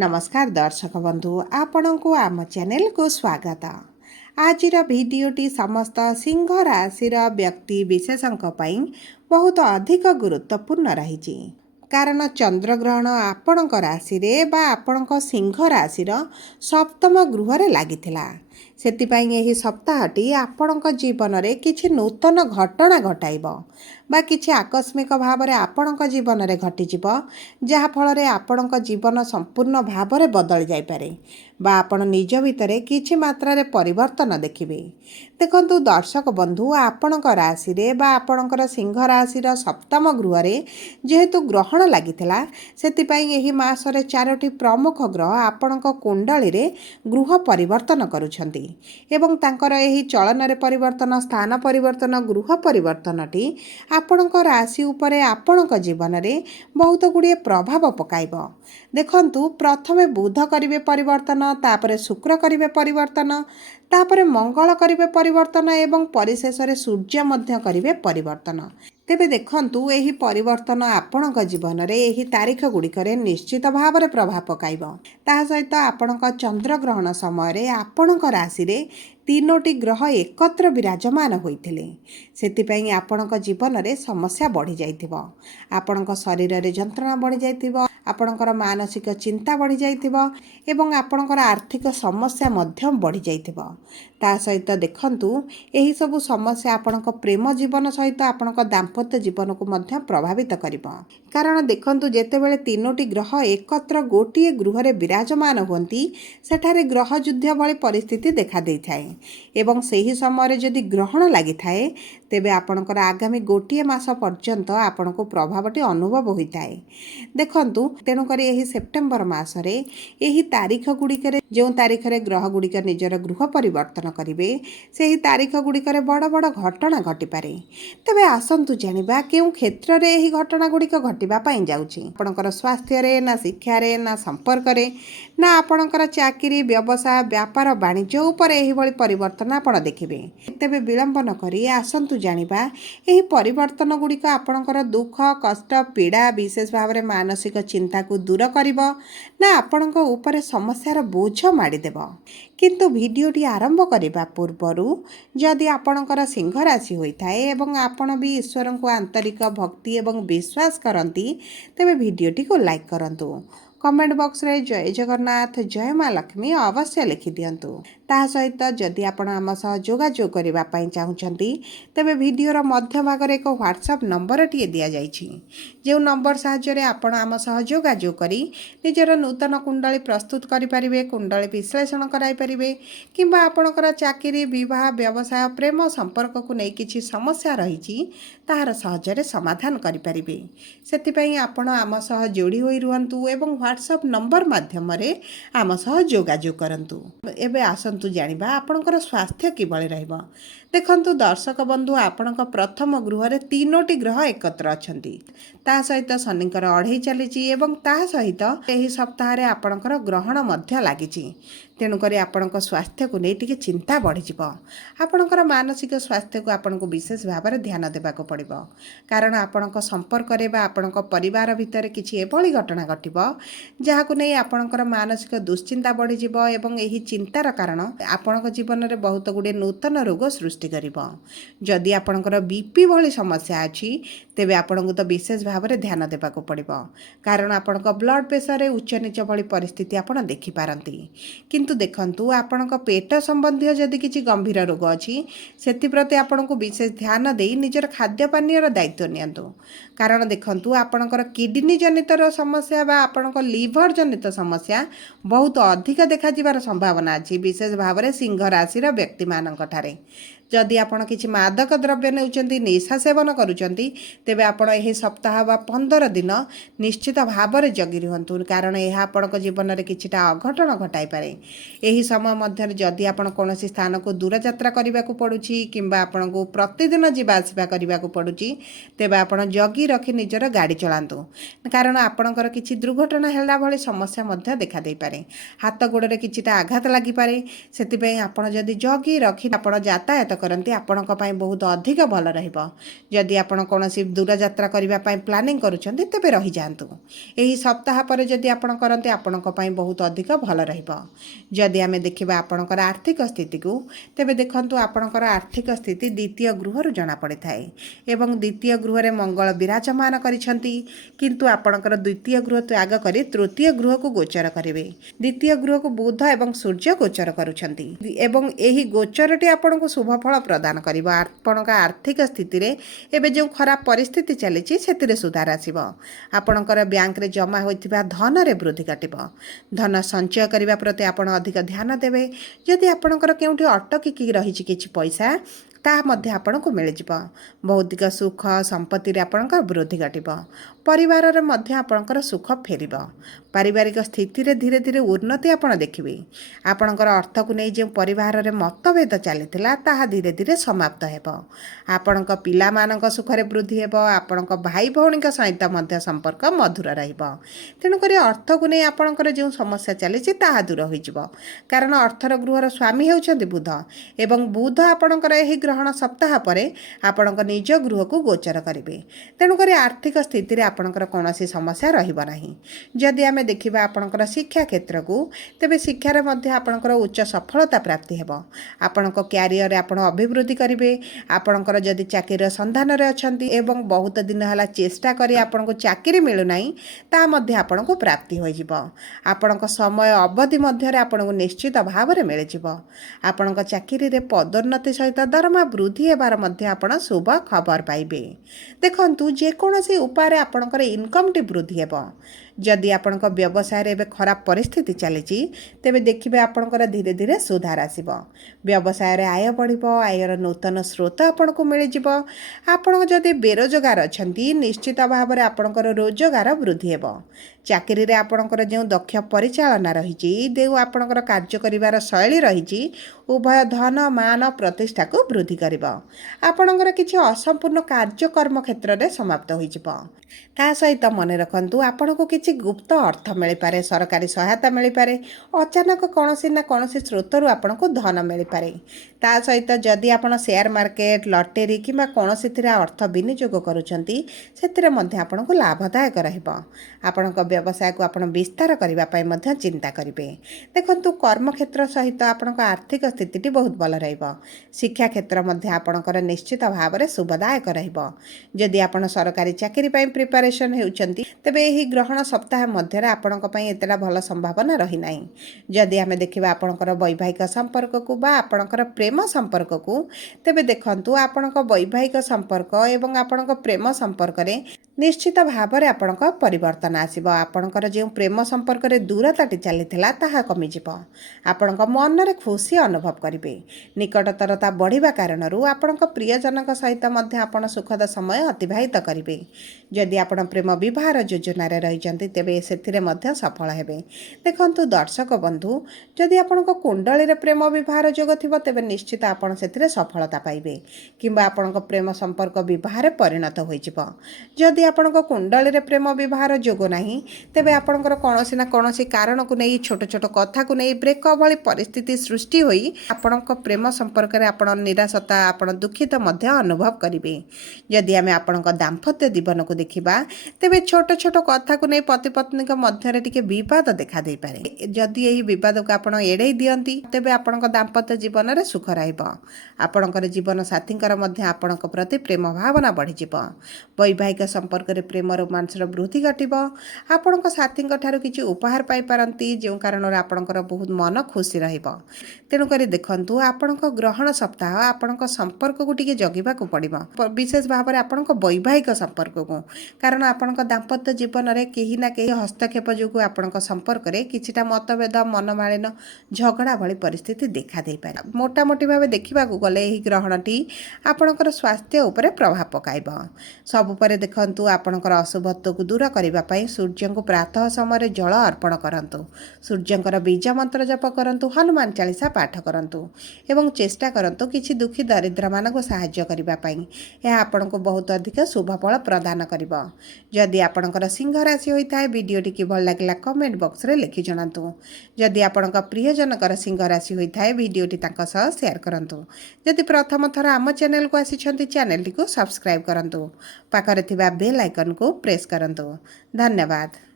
नमस्कार दर्शक बंधु आपण को आम चैनल को स्वागत। आज भिडटी समस्त सिंह राशि व्यक्ति विशेषों बहुत अधिक गुरुत्वपूर्ण रही कारण चंद्रग्रहण आपण राशि बा आपण सिंह राशि सप्तम गृह लगी से सप्ताहटी आपण जीवन में किसी नूतन घटना घटाइब बा किसी आकस्मिक भाव में आपण जीवन में घटीज जहाँफल आपण जीवन संपूर्ण भाव में बदल जापे बा आपण निज भितर किसी मात्रा परिवर्तन देखिए। देखु दर्शक बंधु आपण राशि बा आपण सिंह राशि सप्तम गृह जेहेतु ग्रहण लगी से मासरे 4टी प्रमुख ग्रह आपण कुंडली रे गृह परिवर्तन करुछंती एवं तांकर एही चलन रे परिवर्तन स्थान परिवर्तन गृह परिवर्तनटी आपण राशि उपरे आपण जीवन में बहुत गुड़िए प्रभाव पकाइब। देखंतु प्रथमे बुध करिवे परिवर्तन तापरे शुक्र करिवे परिवर्तन तापरे मंगल करिवे परिवर्तन एवं परिशेष रे सूर्य मध्य करिवे परिवर्तन। तेबे देखंतु एही परिवर्तन आपण जीवन में एही तारीख गुड़िकरे निश्चित भाव में प्रभाव पकाइब। ता सहित आपण चंद्रग्रहण समय आपण राशि रे 3टी ग्रह एकत्र विराजमान होइथिले सेतिपई आपण जीवन में समस्या बढ़ी जाइथिबो। आपण शरीर में जंत्रणा बढ़ी जाइथिबो, आपणकर मानसिक चिंता बढ़ी जाइथिबो एवं आपणकर आर्थिक समस्या मध्य बढ़ी जाइथिबो। ता सहित देखंतु एही सब समस्या आपणक प्रेम जीवन सहित आपणक दाम्पत्य जीवन को मध्य प्रभावित करिबो। कारण देखंतु जेतेबेले 3टी ग्रह एकत्र गोटिए गृह रे विराजमान होंती सेठारे ग्रह युद्ध भली परिस्थिति देखा देइ थाए एवं सही समय जदि ग्रहण लगी थाए तेबे आपणकर आगामी गोटिए मास पर्यंत आपणको प्रभावटी अनुभव होता है। देखंतु तेणुकरी एही सेप्टेम्बर मासरे एही तारीख गुड़िकरे जो तारीख रे ग्रह गुड़िक निजर गृह परिवर्तन करिवे सेही तारीख गुड़िकरे बड़ बड़ घटना घटी पारे। तेबे आसंतु जानिबा केउ क्षेत्र रे एही घटना गुड़िक घटिबा पई जाउची। आपणकर स्वास्थ्य रे ना शिक्षा रे ना संपर्क रे ना आपणकर चाकरी व्यवसाय व्यापार वाणिज्य उपर एही भली परिवर्तन आपण देखिबे। तेबे विलंब न करी आसंतु जानिबा एही परिवर्तन गुड़िक आपणकर दुख कष्ट पीड़ा विशेष भाव में मानसिक चिंता को दूर करिबो ना आपणक ऊपर समस्यार बोझ माड़ीदेव। किंतु वीडियोटी आरंभ करने पूर्वर जदि आपणकर सिंह राशि होता है एवं आपण भी ईश्वर को आंतरिक भक्ति एवं विश्वास करती तेबे वीडियोटी को लाइक करंतु। कमेंट बॉक्स रे जय जगन्नाथ जय माँ लक्ष्मी अवश्य लिखि दियंतु। ता सहित जदि आपण आम सह जोगाजोग करबा पई चाहुचंती तेबे वीडियोर मध्य भाग रे एक व्हाट्सएप नंबर टिए दिया जाइछि जो नंबर साहाय्य रे आपण आम सह जोगाजोग करी निजर नूतन कुंडली प्रस्तुत करि परिबे, कुंडली विश्लेषण कराई परिबे किंबा आपणकर चाकरी विवाह व्यवसाय प्रेम संपर्क को नै किछि समस्या रहिछि ताहार सहज रे समाधान करि परिबे। सेतिपई आपण आम सह जोड़ी होई रुहंतु एवं व्हाट्सएप नंबर माध्यम रे आम सह जोगाजोग करंतु। एबे आसंतु जानिबा आपणकर स्वास्थ्य किभଳି रहइबो। देखंतु दर्शक बंधु आपणक प्रथम गृह रे 3टी ग्रह एकत्र अछंती ता सहित शनिकर अढ़ई चलीची एवं ता सहित एही सप्ताह रे आपणकर ग्रहण मध्य लागिची। तेणुकरी आपणक स्वास्थ्य को नहीं टिके चिंता बढ़ी जिवो। आपणकर मानसिक स्वास्थ्य को आपणको विशेष भाव में ध्यान देबाको पड़िबो कारण आपणक संपर्क रे बा आपणक परिवार भितर किछि एभली घटना घटिबो जहाको नहीं आपणकर मानसिक दुश्चिंता बढ़ी जिवो एवं एही चिंतार कारण आपणक जीवन में बहुत गुड़े नूतन रोग सृष्टि करिबो। जदि आपणकर बीपी भली समस्या अछि तेबे आपणको तो विशेष भाव में ध्यान देबाको पड़िबो कारण आपणक ब्लड प्रेशर रे उच्च नीच भली परिस्थिति आपण देखि पारंती। किंतु देखंतु आपणक पेट संबंधी जदि किछि गंभीर रोग अछि सेति प्रति आपणको विशेष ध्यान देई निजर खाद्य पानीय दायित्व नियंतु कारण देखंतु आपणकर किडनी जनित समस्या बा आपणक लिवर जनित समस्या बहुत अधिक देखा जिबार संभावना अछि विशेष भाव में सिंह राशि व्यक्ति मानक ठारे। जदि आपण किछि मादक द्रव्य नेउचंती निशा सेवन करूचंती तेबे आपण एही सप्ताह बा 15 दिन निश्चित भाव में जगी रुहंतु कारण यह आपणक जीवन में किछिटा अघटन घटाई पारे। एही समय मध्य जदि आपण कोनोसी स्थान को दूर यात्रा करने को पड़ुछि किंबा आपण को प्रतिदिन जीवा आसिबा करने को पड़ुछि तेबे आपण जगी रखी निजर गाड़ी चलांतु कारण आपणकर किछि दुर्घटना हेला भली समस्या मध्य देखा देई पारे। हाथ गोड़े किछिटा आघात लागि पारे सेतिपई आपण जदि जगी रखी आपण यातायात କରନ୍ତି ଆପଣଙ୍କ ପାଇଁ ବହୁତ ଅଧିକ ଭଲ ରହିବ। ଯଦି ଆପଣ କୌଣସି ଦୂରଯାତ୍ରା କରିବା ପାଇଁ ପ୍ଲାନିଂ କରୁଛନ୍ତି ତେବେ ରହିଯାଆନ୍ତୁ। ଏହି ସପ୍ତାହ ପରେ ଯଦି ଆପଣ କରନ୍ତି ଆପଣଙ୍କ ପାଇଁ ବହୁତ ଅଧିକ ଭଲ ରହିବ। ଯଦି ଆମେ ଦେଖିବା ଆପଣଙ୍କର ଆର୍ଥିକ ସ୍ଥିତିକୁ, ତେବେ ଦେଖନ୍ତୁ ଆପଣଙ୍କର ଆର୍ଥିକ ସ୍ଥିତି ଦ୍ୱିତୀୟ ଗୃହରୁ ଜଣାପଡ଼ିଥାଏ ଏବଂ ଦ୍ୱିତୀୟ ଗୃହରେ ମଙ୍ଗଳ ବିରାଜମାନ କରିଛନ୍ତି। କିନ୍ତୁ ଆପଣଙ୍କର ଦ୍ୱିତୀୟ ଗୃହ ତ୍ୟାଗ କରି ତୃତୀୟ ଗୃହକୁ ଗୋଚର କରିବେ। ଦ୍ୱିତୀୟ ଗୃହକୁ ବୁଧ ଏବଂ ସୂର୍ଯ୍ୟ ଗୋଚର କରୁଛନ୍ତି ଏବଂ ଏହି ଗୋଚରଟି ଆପଣଙ୍କୁ ଶୁଭ ଫଳ ପ୍ରଦାନ କରିବ। ଆପଣଙ୍କ ଆର୍ଥିକ ସ୍ଥିତିରେ ଏବେ ଯେଉଁ ଖରାପ ପରିସ୍ଥିତି ଚାଲିଛି ସେଥିରେ ସୁଧାର ଆସିବ। ଆପଣଙ୍କର ବ୍ୟାଙ୍କରେ ଜମା ହୋଇଥିବା ଧନରେ ବୃଦ୍ଧି ଘଟିବ। ଧନ ସଞ୍ଚୟ କରିବା ପ୍ରତି ଆପଣ ଅଧିକ ଧ୍ୟାନ ଦେବେ। ଯଦି ଆପଣଙ୍କର କେଉଁଠି ଅଟକିକି ରହିଛି କିଛି ପଇସା, ତାହା ମଧ୍ୟ ଆପଣଙ୍କୁ ମିଳିଯିବ। ଭୌତିକ ସୁଖ ସମ୍ପତ୍ତିରେ ଆପଣଙ୍କର ବୃଦ୍ଧି ଘଟିବ। ପରିବାରରେ ମଧ୍ୟ ଆପଣଙ୍କର ସୁଖ ଫେରିବ। ପାରିବାରିକ ସ୍ଥିତିରେ ଧୀରେ ଧୀରେ ଉନ୍ନତି ଆପଣ ଦେଖିବେ। ଆପଣଙ୍କର ଅର୍ଥକୁ ନେଇ ଯେଉଁ ପରିବାରରେ ମତଭେଦ ଚାଲିଥିଲା ତାହା ଧୀରେ ଧୀରେ ସମାପ୍ତ ହେବ। ଆପଣଙ୍କ ପିଲାମାନଙ୍କ ସୁଖରେ ବୃଦ୍ଧି ହେବ। ଆପଣଙ୍କ ଭାଇ ଭଉଣୀଙ୍କ ସହିତ ମଧ୍ୟ ସମ୍ପର୍କ ମଧୁର ରହିବ। ତେଣୁକରି ଅର୍ଥକୁ ନେଇ ଆପଣଙ୍କର ଯେଉଁ ସମସ୍ୟା ଚାଲିଛି ତାହା ଦୂର ହୋଇଯିବ। କାରଣ ଅର୍ଥର ଗୃହର ସ୍ୱାମୀ ହେଉଛନ୍ତି ବୁଧ ଏବଂ ବୁଧ ଆପଣଙ୍କର ଏହି ଗ୍ରହଣ ସପ୍ତାହ ପରେ ଆପଣଙ୍କ ନିଜ ଗୃହକୁ ଗୋଚର କରିବେ। ତେଣୁକରି ଆର୍ଥିକ ସ୍ଥିତିରେ ଆପଣଙ୍କର କୌଣସି ସମସ୍ୟା ରହିବ ନାହିଁ। ଯଦି ଆମେ ଦେଖିବା ଆପଣଙ୍କର ଶିକ୍ଷା କ୍ଷେତ୍ରକୁ, ତେବେ ଶିକ୍ଷାରେ ମଧ୍ୟ ଆପଣଙ୍କର ଉଚ୍ଚ ସଫଳତା ପ୍ରାପ୍ତି ହେବ। ଆପଣଙ୍କ କ୍ୟାରିୟରରେ ଆପଣ ଅଭିବୃଦ୍ଧି କରିବେ। ଆପଣଙ୍କର ଯଦି ଚାକିରିର ସନ୍ଧାନରେ ଅଛନ୍ତି ଏବଂ ବହୁତ ଦିନ ହେଲା ଚେଷ୍ଟା କରି ଆପଣଙ୍କୁ ଚାକିରି ମିଳୁନାହିଁ, ତାହା ମଧ୍ୟ ଆପଣଙ୍କୁ ପ୍ରାପ୍ତି ହୋଇଯିବ। ଆପଣଙ୍କ ସମୟ ଅବଧି ମଧ୍ୟରେ ଆପଣଙ୍କୁ ନିଶ୍ଚିତ ଭାବରେ ମିଳିଯିବ। ଆପଣଙ୍କ ଚାକିରିରେ ପଦୋନ୍ନତି ସହିତ ଦରମା ବୃଦ୍ଧି ହେବାର ମଧ୍ୟ ଆପଣ ଶୁଭ ଖବର ପାଇବେ। ଦେଖନ୍ତୁ, ଯେକୌଣସି ଉପାୟରେ ଆପଣଙ୍କର ଇନକମ୍ଟି ବୃଦ୍ଧି ହେବ। ଯଦି ଆପଣଙ୍କ ବ୍ୟବସାୟରେ ଏବେ ଖରାପ ପରିସ୍ଥିତି ଚାଲିଛି, ତେବେ ଦେଖିବେ ଆପଣଙ୍କର ଧୀରେ ଧୀରେ ସୁଧାର ଆସିବ। ବ୍ୟବସାୟରେ ଆୟ ବଢ଼ିବ। ଆୟର ନୂତନ ସ୍ରୋତ ଆପଣଙ୍କୁ ମିଳିଯିବ। ଆପଣ ଯଦି ବେରୋଜଗାର ଅଛନ୍ତି, ନିଶ୍ଚିତ ଭାବରେ ଆପଣଙ୍କର ରୋଜଗାର ବୃଦ୍ଧି ହେବ। ଚାକିରିରେ ଆପଣଙ୍କର ଯେଉଁ ଦକ୍ଷ ପରିଚାଳନା ରହିଛି, ଯେଉଁ ଆପଣଙ୍କର କାର୍ଯ୍ୟ କରିବାର ଶୈଳୀ ରହିଛି, ଉଭୟ ଧନ ମାନ ପ୍ରତିଷ୍ଠାକୁ ବୃଦ୍ଧି କରିବ। ଆପଣଙ୍କର କିଛି ଅସମ୍ପୂର୍ଣ୍ଣ କାର୍ଯ୍ୟକର୍ମ କ୍ଷେତ୍ରରେ ସମାପ୍ତ ହୋଇଯିବ। ତା ସହିତ ମନେ ରଖନ୍ତୁ, ଆପଣଙ୍କୁ କିଛି ଗୁପ୍ତ ଅର୍ଥ ମିଳିପାରେ, ସରକାରୀ ସହାୟତା ମିଳିପାରେ। ଅଚାନକ କୌଣସି ନା କୌଣସି ସ୍ରୋତରୁ ଆପଣଙ୍କୁ ଧନ ମିଳିପାରେ। ତା ସହିତ ଯଦି ଆପଣ ସେୟାର ମାର୍କେଟ, ଲଟେରୀ କିମ୍ବା କୌଣସିଥିରେ ଅର୍ଥ ବିନିଯୋଗ କରୁଛନ୍ତି, ସେଥିରେ ମଧ୍ୟ ଆପଣଙ୍କୁ ଲାଭଦାୟକ ରହିବ। ଆପଣଙ୍କ ବ୍ୟବସାୟକୁ ଆପଣ ବିସ୍ତାର କରିବା ପାଇଁ ମଧ୍ୟ ଚିନ୍ତା କରିବେ। ଦେଖନ୍ତୁ, କର୍ମକ୍ଷେତ୍ର ସହିତ ଆପଣଙ୍କ ଆର୍ଥିକ ସ୍ଥିତିଟି ବହୁତ ଭଲ ରହିବ। ଶିକ୍ଷା କ୍ଷେତ୍ର ମଧ୍ୟ ଆପଣଙ୍କର ନିଶ୍ଚିତ ଭାବରେ ଶୁଭଦାୟକ ରହିବ। ଯଦି ଆପଣ ସରକାରୀ ଚାକିରି ପାଇଁ ପ୍ରିପାରେସନ୍ ହେଉଛନ୍ତି, ତେବେ ଏହି ଗ୍ରହଣ ସପ୍ତାହ ମଧ୍ୟରେ ଆପଣଙ୍କ ପାଇଁ ଏତେଟା ଭଲ ସମ୍ଭାବନା ରହିନାହିଁ। ଯଦି ଆମେ ଦେଖିବା ଆପଣଙ୍କର ବୈବାହିକ ସମ୍ପର୍କକୁ ବା ଆପଣଙ୍କର ପ୍ରେମ ସମ୍ପର୍କକୁ, ତେବେ ଦେଖନ୍ତୁ ଆପଣଙ୍କ ବୈବାହିକ ସମ୍ପର୍କ ଏବଂ ଆପଣଙ୍କ ପ୍ରେମ ସମ୍ପର୍କରେ ନିଶ୍ଚିତ ଭାବରେ ଆପଣଙ୍କ ପରିବର୍ତ୍ତନ ଆସିବ। ଆପଣଙ୍କର ଯେଉଁ ପ୍ରେମ ସମ୍ପର୍କରେ ଦୂରତାଟି ଚାଲିଥିଲା ତାହା କମିଯିବ। ଆପଣଙ୍କ ମନରେ ଖୁସି ଅନୁଭବ କରିବେ। ନିକଟତରତା ବଢ଼ିବା କାରଣରୁ ଆପଣଙ୍କ ପ୍ରିୟଜନଙ୍କ ସହିତ ମଧ୍ୟ ଆପଣ ସୁଖଦ ସମୟ ଅତିବାହିତ କରିବେ। ଯଦି ଆପଣ ପ୍ରେମ ବିବାହର ଯୋଜନାରେ ରହିଛନ୍ତି, ତେବେ ସେଥିରେ ମଧ୍ୟ ସଫଳ ହେବେ। ଦେଖନ୍ତୁ ଦର୍ଶକ ବନ୍ଧୁ, ଯଦି ଆପଣଙ୍କ କୁଣ୍ଡଳୀରେ ପ୍ରେମ ବିବାହର ଯୋଗ ଥିବ, ତେବେ ନିଶ୍ଚିତ ଆପଣ ସେଥିରେ ସଫଳତା ପାଇବେ କିମ୍ବା ଆପଣଙ୍କ ପ୍ରେମ ସମ୍ପର୍କ ବିବାହରେ ପରିଣତ ହୋଇଯିବ। ଯଦି ଆପଣଙ୍କ କୁଣ୍ଡଳୀରେ ପ୍ରେମ ବିବାହର ଯୋଗ ନାହିଁ, ତେବେ ଆପଣଙ୍କର କୌଣସି ନା କୌଣସି କାରଣକୁ ନେଇ ଛୋଟ ଛୋଟ କଥାକୁ ନେଇ ବ୍ରେକଅପ୍ ଭଳି ପରିସ୍ଥିତି ସୃଷ୍ଟି ହୋଇ ଆପଣଙ୍କ ପ୍ରେମ ସମ୍ପର୍କରେ ଆପଣ ନିରାଶତା, ଆପଣ ଦୁଃଖିତ ମଧ୍ୟ ଅନୁଭବ କରିବେ। ଯଦି ଆମେ ଆପଣଙ୍କ ଦାମ୍ପତ୍ୟ ଜୀବନକୁ ଦେଖିବା, ତେବେ ଛୋଟ ଛୋଟ କଥାକୁ ନେଇ ପତି ପତ୍ନୀଙ୍କ ମଧ୍ୟରେ ଟିକେ ବିବାଦ ଦେଖାଦେଇପାରେ। ଯଦି ଏହି ବିବାଦକୁ ଆପଣ ଏଡ଼େଇ ଦିଅନ୍ତି, ତେବେ ଆପଣଙ୍କ ଦାମ୍ପତ୍ୟ ଜୀବନରେ ସୁଖ ରହିବ। ଆପଣଙ୍କର ଜୀବନ ସାଥୀଙ୍କର ମଧ୍ୟ ଆପଣଙ୍କ ପ୍ରତି ପ୍ରେମ ଭାବନା ବଢ଼ିଯିବ। ବୈବାହିକ ସମ୍ପର୍କରେ ପ୍ରେମ ରୋମାଂସର ବୃଦ୍ଧି ଘଟିବ। ଆପଣଙ୍କ ସାଥୀଙ୍କ ଠାରୁ କିଛି ଉପହାର ପାଇପାରନ୍ତି, ଯେଉଁ କାରଣରୁ ଆପଣଙ୍କର ବହୁତ ମନ ଖୁସି ରହିବ। ତେଣୁକରି ଦେଖନ୍ତୁ, ଆପଣଙ୍କ ଗ୍ରହଣ ସପ୍ତାହ ଆପଣଙ୍କ ସମ୍ପର୍କକୁ ଟିକେ ଜଗିବାକୁ ପଡ଼ିବ, ବିଶେଷ ଭାବରେ ଆପଣଙ୍କ ବୈବାହିକ ସମ୍ପର୍କକୁ। କାରଣ ଆପଣଙ୍କ ଦାମ୍ପତ୍ୟ ଜୀବନରେ କେହି ନା କେହି ହସ୍ତକ୍ଷେପ ଯୋଗୁଁ ଆପଣଙ୍କ ସମ୍ପର୍କରେ କିଛିଟା ମତଭେଦ, ମନମାଳିନ, ଝଗଡ଼ା ଭଳି ପରିସ୍ଥିତି ଦେଖାଦେଇପାରେ। ମୋଟାମୋଟି ଭାବେ ଦେଖିବାକୁ ଗଲେ ଏହି ଗ୍ରହଣଟି ଆପଣଙ୍କର ସ୍ୱାସ୍ଥ୍ୟ ଉପରେ ପ୍ରଭାବ ପକାଇବ। ସବୁପରେ ଦେଖନ୍ତୁ, ଆପଣଙ୍କର ଅଶୁଭତ୍ୱକୁ ଦୂର କରିବା ପାଇଁ ସୂର୍ଯ୍ୟଙ୍କୁ ପ୍ରାତଃ ସମୟରେ ଜଳ ଅର୍ପଣ କରନ୍ତୁ। ସୂର୍ଯ୍ୟଙ୍କର ବୀଜ ମନ୍ତ୍ର ଜପ କରନ୍ତୁ। ହନୁମାନ ଚାଳିଶା ପାଠ କରନ୍ତୁ ଏବଂ ଚେଷ୍ଟା କରନ୍ତୁ କିଛି ଦୁଃଖୀ ଦରିଦ୍ରମାନଙ୍କୁ ସାହାଯ୍ୟ କରିବା ପାଇଁ। ଏହା ଆପଣଙ୍କୁ ବହୁତ ଅଧିକ ଶୁଭ ଫଳ ପ୍ରଦାନ କରିବ। କରିବ। ଯଦି ଆପଣଙ୍କର ସିଂହ ରାଶି ହୋଇଥାଏ ଭିଡ଼ିଓଟି କିଭଳି ଲାଗିଲା କମେଣ୍ଟ ବକ୍ସରେ ଲେଖି ଜଣାନ୍ତୁ। ଯଦି ଆପଣଙ୍କ ପ୍ରିୟଜନଙ୍କର ସିଂହ ରାଶି ହୋଇଥାଏ ଭିଡ଼ିଓଟି ତାଙ୍କ ସହ ସେୟାର କରନ୍ତୁ। ଯଦି ପ୍ରଥମ ଥର ଆମ ଚ୍ୟାନେଲକୁ ଆସିଛନ୍ତି ଚ୍ୟାନେଲଟିକୁ ସବସ୍କ୍ରାଇବ୍ କରନ୍ତୁ। ପାଖରେ ଥିବା ବେଲ୍ ଆଇକନ୍କୁ ପ୍ରେସ୍ କରନ୍ତୁ। ଧନ୍ୟବାଦ।